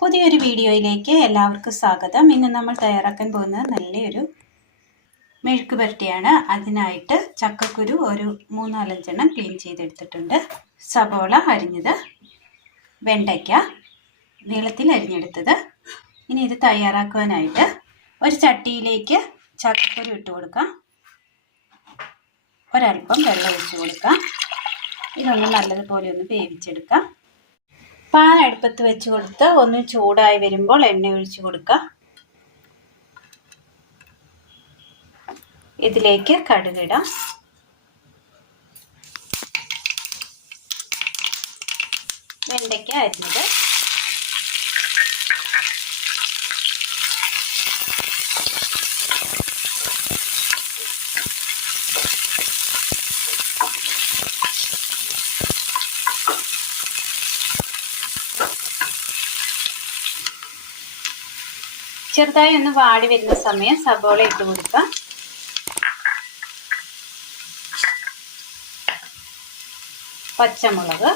പുതിയൊരു വീഡിയോയിലേക്ക് എല്ലാവർക്കും സ്വാഗതം. ഇന്ന് നമ്മൾ തയ്യാറാക്കാൻ പോകുന്നത് നല്ലൊരു മെഴുക്ക് പുരട്ടിയാണ്. അതിനായിട്ട് ചക്കക്കുരു ഒരു 3-4 എണ്ണം ക്ലീൻ ചെയ്തെടുത്തിട്ടുണ്ട്, സവോള അരിഞ്ഞത്, വെണ്ടയ്ക്ക നീളത്തിൽ അരിഞ്ഞെടുത്തത്. ഇനി ഇത് തയ്യാറാക്കുവാനായിട്ട് ഒരു ചട്ടിയിലേക്ക് ചക്കക്കുരു ഇട്ട് കൊടുക്കാം, ഒരൽപ്പം വെള്ളം ഒഴിച്ച് കൊടുക്കാം. ഇതൊന്ന് നല്ലതുപോലെ ഒന്ന് വേവിച്ചെടുക്കാം. പാൻ അടുപ്പത്ത് വെച്ച് കൊടുത്ത് ഒന്ന് ചൂടായി വരുമ്പോൾ എണ്ണ ഒഴിച്ച് കൊടുക്കാം. ഇതിലേക്ക് കടുകിടാം. വെണ്ടയ്ക്ക അരിഞ്ഞത്, ചെറുതായി ഒന്ന് വാടി വരുന്ന സമയം സവോള ഇട്ട് കൊടുക്കാം. പച്ചമുളക്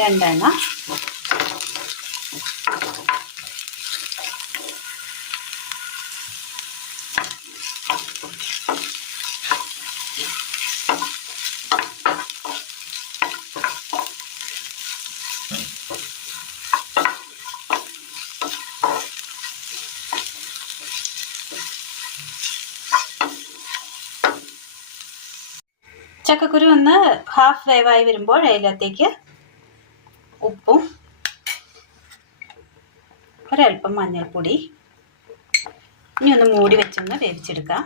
2 എണ്ണം, ചക്കക്കുരു ഒന്ന് ഹാഫ് വേവായി വരുമ്പോൾ അതിനകത്തേക്ക് ഉപ്പും ഒരൽപ്പം മഞ്ഞൾപ്പൊടി, ഇനി ഒന്ന് മൂടി വെച്ചൊന്ന് വേവിച്ചെടുക്കാം.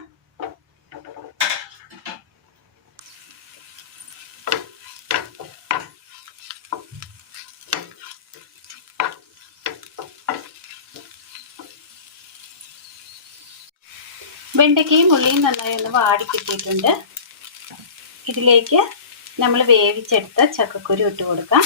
വെണ്ടയ്ക്കയും ഉള്ളിയും നന്നായി ഒന്ന് വാടി കിട്ടിയിട്ടുണ്ട്. ഇതിലേക്ക് നമ്മൾ വേവിച്ചെടുത്ത ചക്കക്കുരു ഇട്ട് കൊടുക്കാം.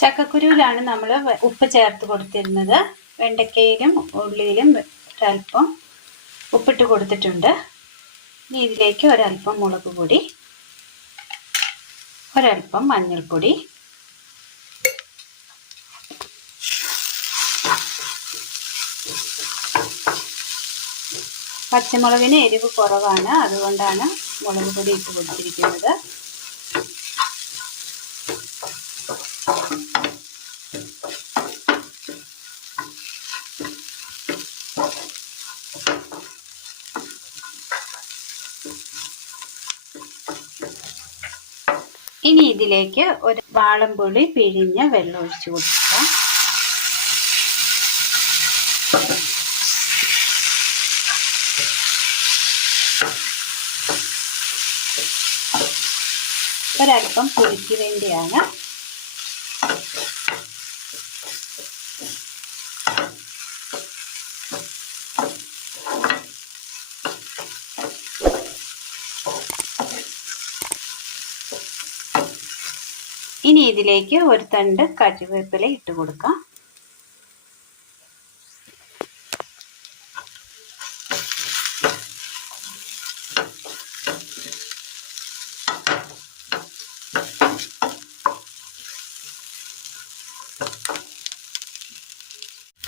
ചക്കക്കുരുവിലാണ് നമ്മൾ ഉപ്പ് ചേർത്ത് കൊടുത്തിരുന്നത്. വെണ്ടയ്ക്കയിലും ഉള്ളിയിലും ഒരൽപ്പം ഉപ്പിട്ട് കൊടുത്തിട്ടുണ്ട്. ഇനി ഇതിലേക്ക് ഒരൽപ്പം മുളക് പൊടി, ഒരൽപ്പം മഞ്ഞൾപ്പൊടി, പച്ചമുളകിന് എരിവ് കുറവാണ്, അതുകൊണ്ടാണ് മുളക് പൊടി ഇട്ട് കൊടുത്തിരിക്കുന്നത്. ഇനി ഇതിലേക്ക് ഒരു വാളംപുളി പിഴിഞ്ഞ വെള്ളം ഒഴിച്ചു കൊടുക്കാം. ഒരൽപ്പം പുളിക്ക് വേണ്ടിയാണ്. ഇനി ഇതിലേക്ക് ഒരു തണ്ട് കറിവേപ്പില ഇട്ട് കൊടുക്കാം.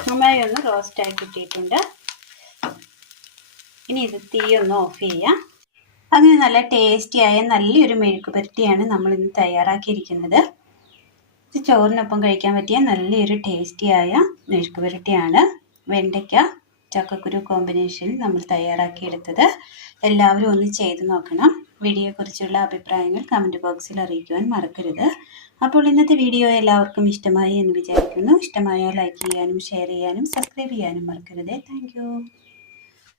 നന്നായി ഒന്ന് റോസ്റ്റായി കിട്ടിയിട്ടുണ്ട്. ഇനി ഇത് തീ ഒന്ന് ഓഫ് ചെയ്യാം. അങ്ങനെ നല്ല ടേസ്റ്റിയായ നല്ലൊരു മെഴുക്ക് പുരട്ടിയാണ് നമ്മൾ ഇന്ന് തയ്യാറാക്കിയിരിക്കുന്നത്. ഇത് ചോറിനൊപ്പം കഴിക്കാൻ പറ്റിയ നല്ലൊരു ടേസ്റ്റിയായ മെഴുക്ക് പുരട്ടിയാണ്. വെണ്ടയ്ക്ക ചക്കക്കുരു കോമ്പിനേഷനിൽ നമ്മൾ തയ്യാറാക്കിയെടുത്തത്. എല്ലാവരും ഒന്ന് ചെയ്ത് നോക്കണം. വീഡിയോയെക്കുറിച്ചുള്ള അഭിപ്രായങ്ങൾ കമൻറ്റ് ബോക്സിൽ അറിയിക്കുവാൻ മറക്കരുത്. അപ്പോൾ ഇന്നത്തെ വീഡിയോ എല്ലാവർക്കും ഇഷ്ടമായി എന്ന് വിചാരിക്കുന്നു. ഇഷ്ടമായാൽ ലൈക്ക് ചെയ്യാനും ഷെയർ ചെയ്യാനും സബ്സ്ക്രൈബ് ചെയ്യാനും മറക്കരുത്. താങ്ക്